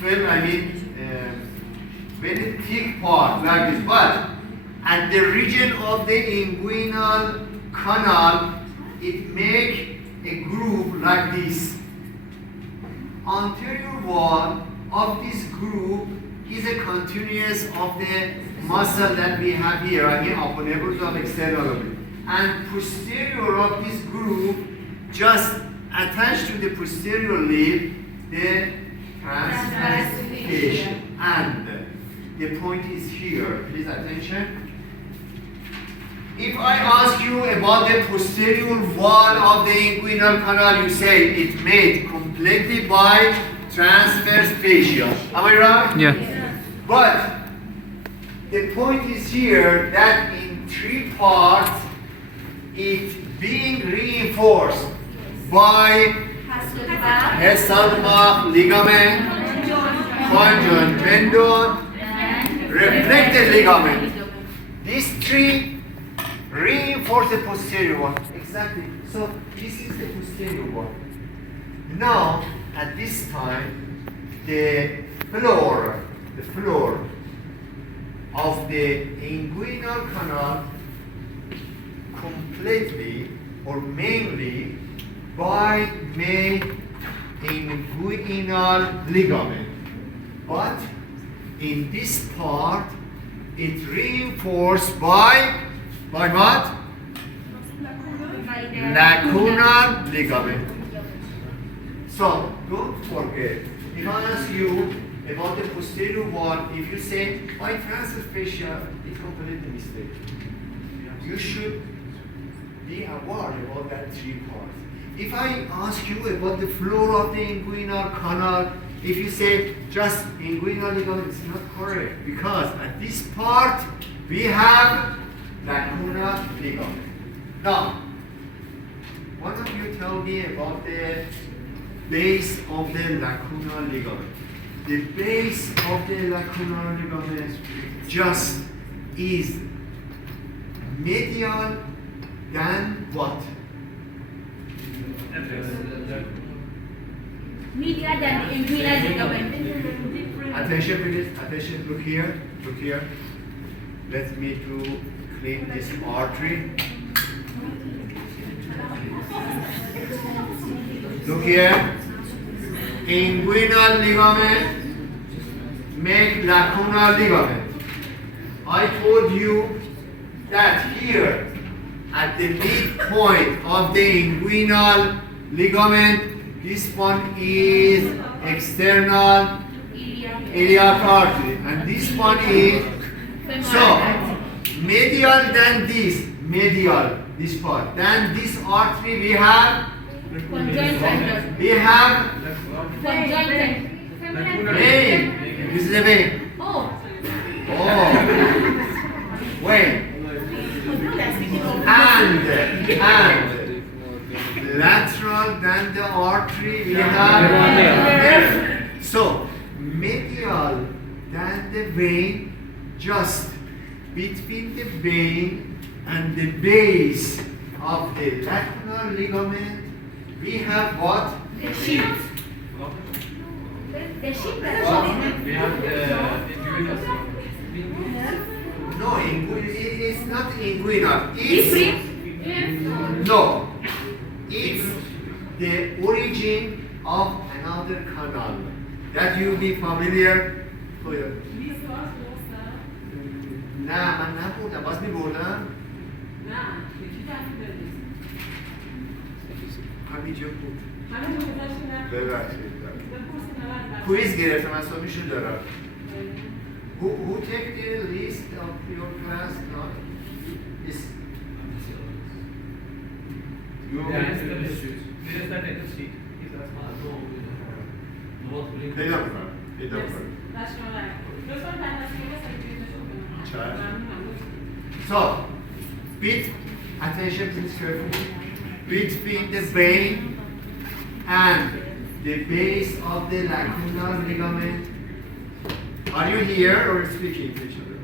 film, very thick part like this, but at the region of the inguinal canal, it make a groove like this. Anterior wall of this groove is a continuous of the muscle that we have here, opponents of external of it. And posterior of this groove, just attached to the posterior lip, the transverse fascia. And the point is here. Please attention. If I ask you about the posterior wall of the inguinal canal, you say it made completely by transverse fascia. Am I right? Yeah. But the point is here that in three parts, it being reinforced by Hasselbach ligament, conjoint tendon, reflected ligament. These three reinforce the posterior one. Exactly. So this is the posterior one. Now, at this time, the floor of the inguinal canal completely or mainly by made inguinal ligament. But in this part, it reinforced by what? Lacunar ligament. So don't forget, if I ask you about the posterior wall, if you say by transverse fascia, it's completely mistake. You should be aware about that three parts. If I ask you about the floor of the inguinal canal, if you say just inguinal ligament, it's not correct, because at this part we have lacunar ligament. Now, one of you tell me about the base of the lacunar ligament. The base of the lacunar ligament just is medial than what? Medial than the inguinal ligament. Attention please, attention, look here. Let me to clean this artery. Look here. Inguinal ligament make lacunar ligament. I told you that here at the midpoint of the inguinal ligament, this one is external iliac artery, and this one is so medial than this part. Then this artery we have vein. This is a vein. Oh. Vein. And lateral than the artery we have nerve. So medial than the vein, just between the vein and the base of the lacunar ligament, we have what? The sheath. The sheath. We have the inguinal. No, it's not inguinal. No, it's the origin of another canal that you be familiar. نه من نبردم باز میبردم همینجا بود ببخشید کویز گرفتم از میشون دارم who take the list of your class not is you پیدا کنم So, attention please carefully, between the vein and the base of the lacunar ligament. Are you here or speaking to each other?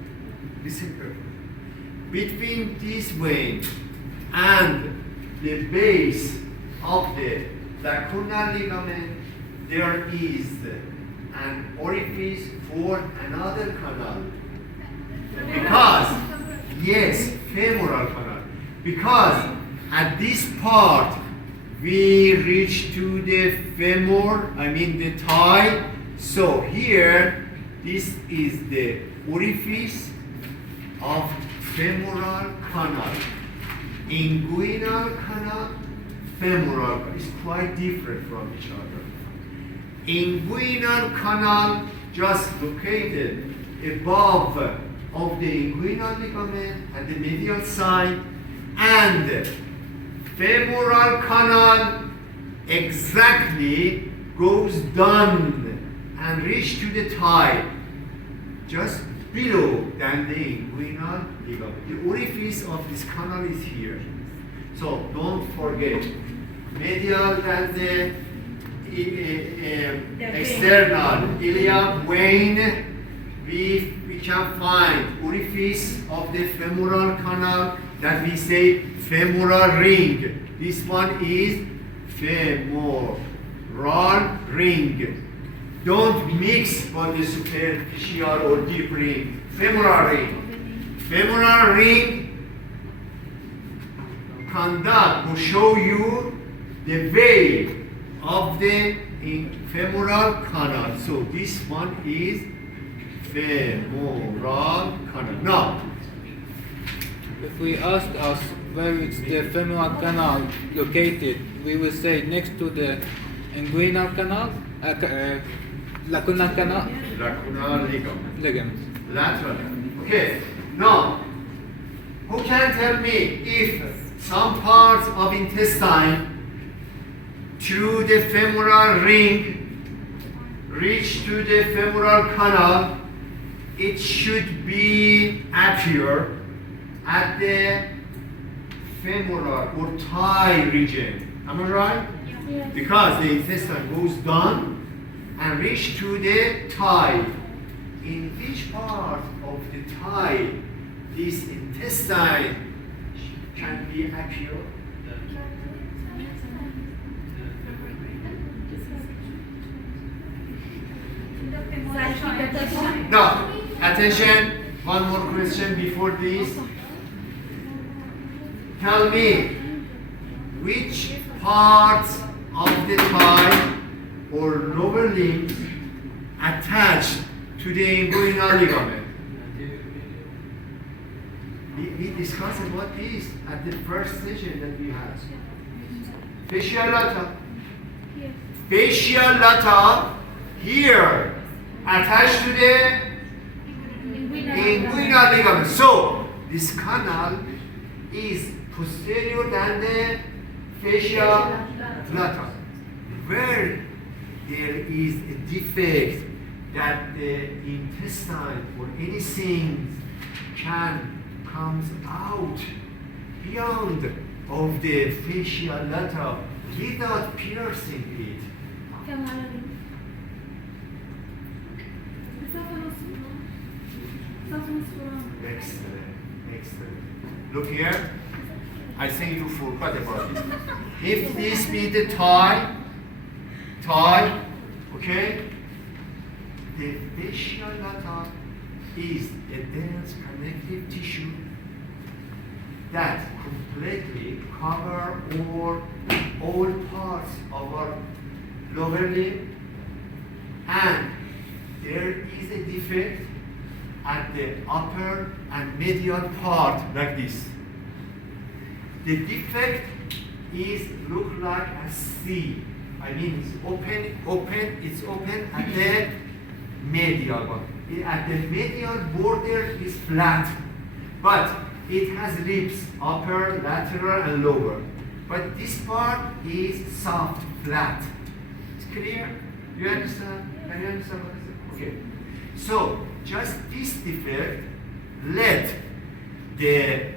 Listen carefully. Between this vein and the base of the lacunar ligament, there is an orifice for another canal. Because, yes, femoral canal. Because at this part, we reach to the femur, I mean the thigh. So here, this is the orifice of femoral canal. Inguinal canal, femoral canal is quite different from each other. Inguinal canal just located above of the inguinal ligament at the medial side, and femoral canal exactly goes down and reach to the thigh, just below than the inguinal ligament. The orifice of this canal is here. So don't forget, medial than the external iliac vein, we can find orifice of the femoral canal that we say femoral ring. This one is femoral ring. Don't mix with the superficial or deep ring. Femoral ring. Femoral ring conduct will show you the way of the femoral canal. So this one is femoral canal. Now, If we ask us where is the femoral canal located, we will say next to the inguinal canal, lacunar canal, lacunar ligament. Lateral. Okay. Now, who can tell me if some parts of intestine through the femoral ring reach to the femoral canal, it should be appear at the femoral or thigh region. Am I right? Yes. Because the intestine goes down and reach to the thigh. In which part of the thigh this intestine can be appear? Now, attention, one more question before this. Tell me, which parts of the thigh or lower limbs attached to the inguinal ligament? We discussed about this at the first session that we had. Fascial lata. Fascial lata here attached to the inguinal ligament. So this canal is posterior than the fascia lata. Where there is a defect that the intestine or anything comes out beyond of the fascia lata without piercing it. Excellent, excellent. Look here. I think you forgot about this. If this be the thigh, okay, the fascial lata is a dense connective tissue that completely cover all parts of our lower limb, and there is a defect at the upper and medial part like this. The defect is look like a C. I mean, it's open at the medial one. At the medial border is flat, but it has ribs, upper, lateral, and lower. But this part is soft, flat. It's clear? You understand? Can you understand what I said? Okay. So, just this defect let the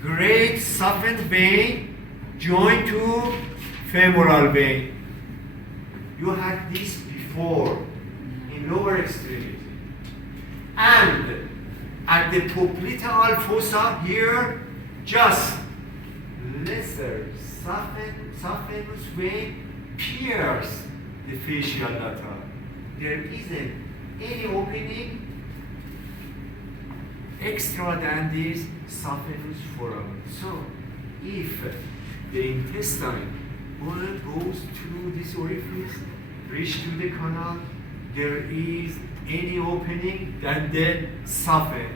great softened vein join to femoral vein. You had this before in lower extremity. And at the popliteal fossa here, just lesser sophanous vein pierce the fascial lata. there isn't any opening extra than this saphenous foramen. So, if the intestine goes through this orifice, reach to the canal, there is any opening than the saphen.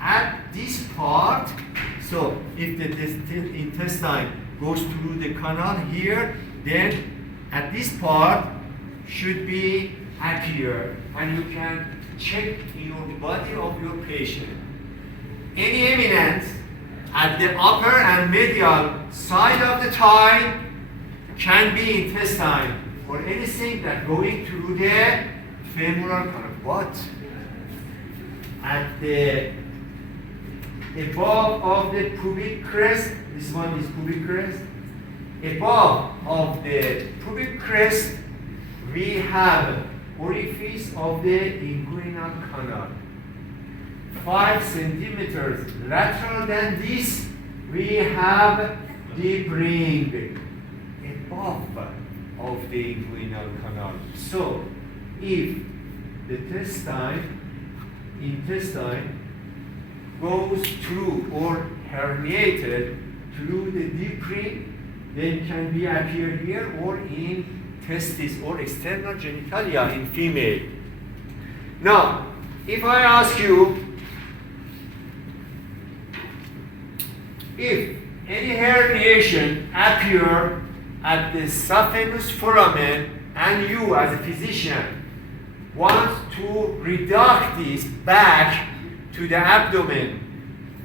At this part, so if the intestine goes through the canal here, then at this part should be appear, and you can check in your body of your patient. Any eminence at the upper and medial side of the thigh can be intestine or anything that going through the femoral canal. But at the above of the pubic crest, this one is pubic crest, above of the pubic crest, we have orifice of the inguinal canal. 5 centimeters lateral than this, we have deep ring above of the inguinal canal. So, if the intestine goes through or herniated through the deep ring, then can be appear here or in testis or external genitalia in female. Now, if I ask you, if any herniation appear at the saphenous foramen and you as a physician want to reduct this back to the abdomen,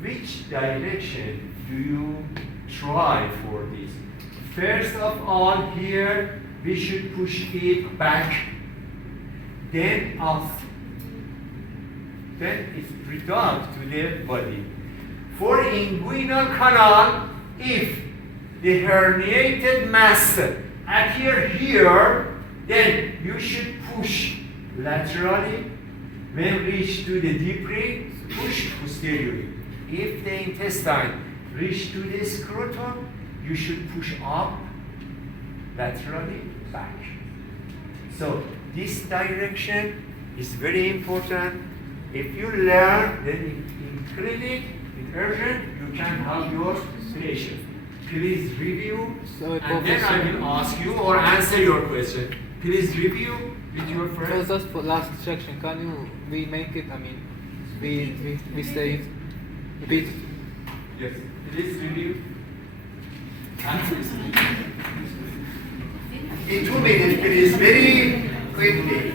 which direction do you try for this? First of all, here we should push it back, then up, then it's reduct to the body. For inguinal canal, if the herniated mass appear here, then you should push laterally. When reach to the deep ring, push posteriorly. If the intestine reach to the scrotum, you should push up laterally back. So this direction is very important. If you learn, then in clinic, in urgent, you can help your patient. Please review, So, and then I will ask you or answer your question. Please review with your So friend. just for last section, can you remake it? I mean, we say it, repeat it. Yes, please review. In 2 minutes, please, very quickly.